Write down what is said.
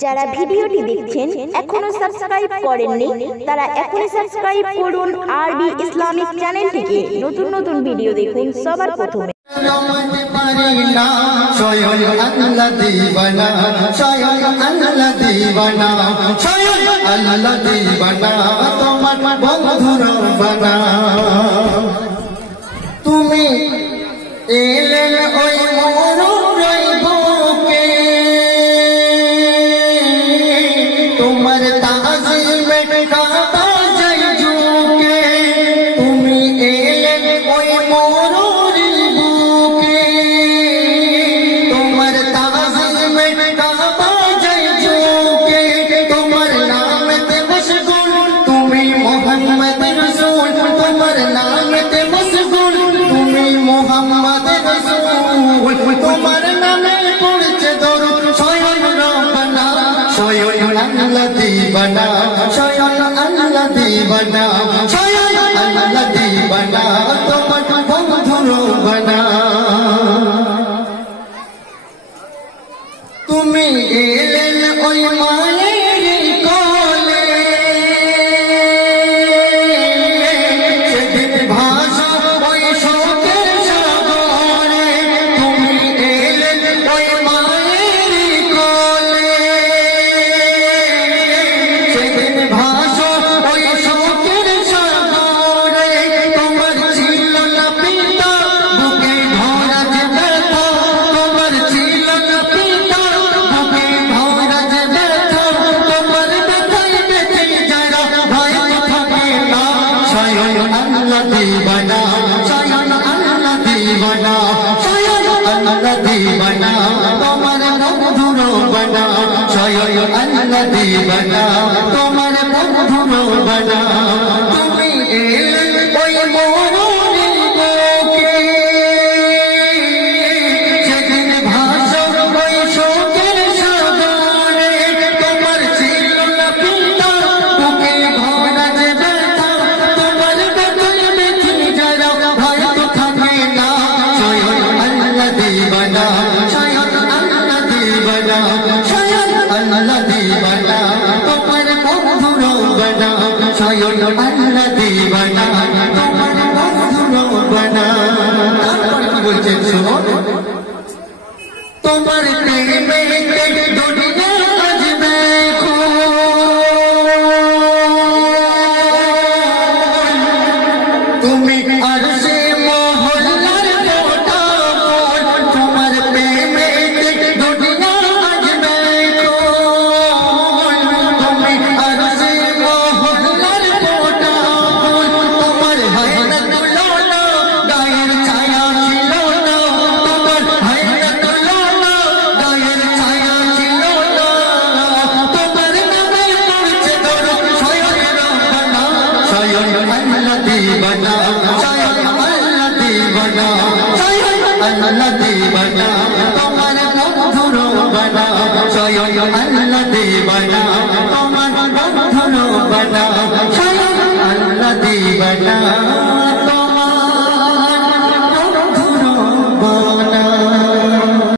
যারা ভিডিওটি দেখছেন এখনো সাবস্ক্রাইব করেননি তারা এখনই সাবস্ক্রাইব করুন আরবি ইসলামিক চ্যানেলটিকে। নতুন নতুন ভিডিও দেখুন সবার প্রথমে। তুমি এলেন ওই তোমার তাজিমে কাবা যাই ঝুঁকে, তুমি এলেন ওই মোরুর বুকে, তোমার তাজিমে কাবা যাই ঝুঁকে, তোমার নামেতে মশগুল তুমি মোহাম্মদ রাসূল, তোমার নামেতে মশগুল তুমি মোহাম্মদ রাসূল, তোমার নামে পড়ছে দরুদ স্বয়ং রব্বানা, স্বয়ং আল্লাহ দিবানা, স্বয়ং আল্লাহ দিবানা, স্বয়ং আল্লাহ দিবানা, তোমার বন্ধুর বানা। তুমি এলেন ওই মায়ের কোলে, সেদিন ভাষা ওই শোকের সাগরে, তুমি এলেন ওই মায়ের কোলে, সেদিন ভাষা ওই শোকের সাগরে, তোমার ছিল না পিতা বুকে ভরা যে ব্যথা, তোমার ছিল না পিতা বুকে ভরা যে ব্যথা, তোমার ব্যথায় বেঁচে যারা ভয় থাকে না, স্বয়ং আল্লাহ দিবানা, স্বয়ং আল্লাহ দিবানা, স্বয়ং আল্লাহ দিবানা, তোমার বন্ধুর বানা, স্বয়ং আল্লাহ দিবানা, তোমার বন্ধুর বানা। তুমি এলেন ওই মোরুর বুকে, সেদিন ভাষা ওই শোকের সাগরে, তোমার ছিল না পিতা বুকে ভরা যে ব্যথা, তোমার ব্যথায় বেঁচে যারা ভয় তো থাকে না, স্বয়ং আল্লাহ দিবানা, স্বয়ং আল্লাহ দিবানা, স্বয়ং আল্লাহ দিবানা, তোমার বন্ধুর বানা, স্বয়ং আল্লাহ দিবানা, তোমার বন্ধুর বানা। তারপরে কি বলছেন শোনো, তোমার প্রেমে দুনিয়া আজ দেখো, তুমি আরশে মহল্লার ফোটা ফুল, তোমার প্রেমে দুনিয়া আজ দেখো, তুমি আরশে মহল্লার ফোটা ফুল, তোমার হায়না তুলো না গায়ের ছায়া ছিল না, তোমার হায়না তুলো না গায়ের ছায়া ছিল না, তোমার নামে পড়ছে দরুদ স্বয়ং রব্বানা, স্বয়ং আল্লাহ দিবানা, স্বয়ং আল্লাহ দিবানা, স্বয়ং আল্লাহ দিবানা, তোমার বন্ধুর বানা, স্বয়ং আল্লাহ দিবানা, তোমার বন্ধুর বানা, স্বয়ং আল্লাহ দিবানা।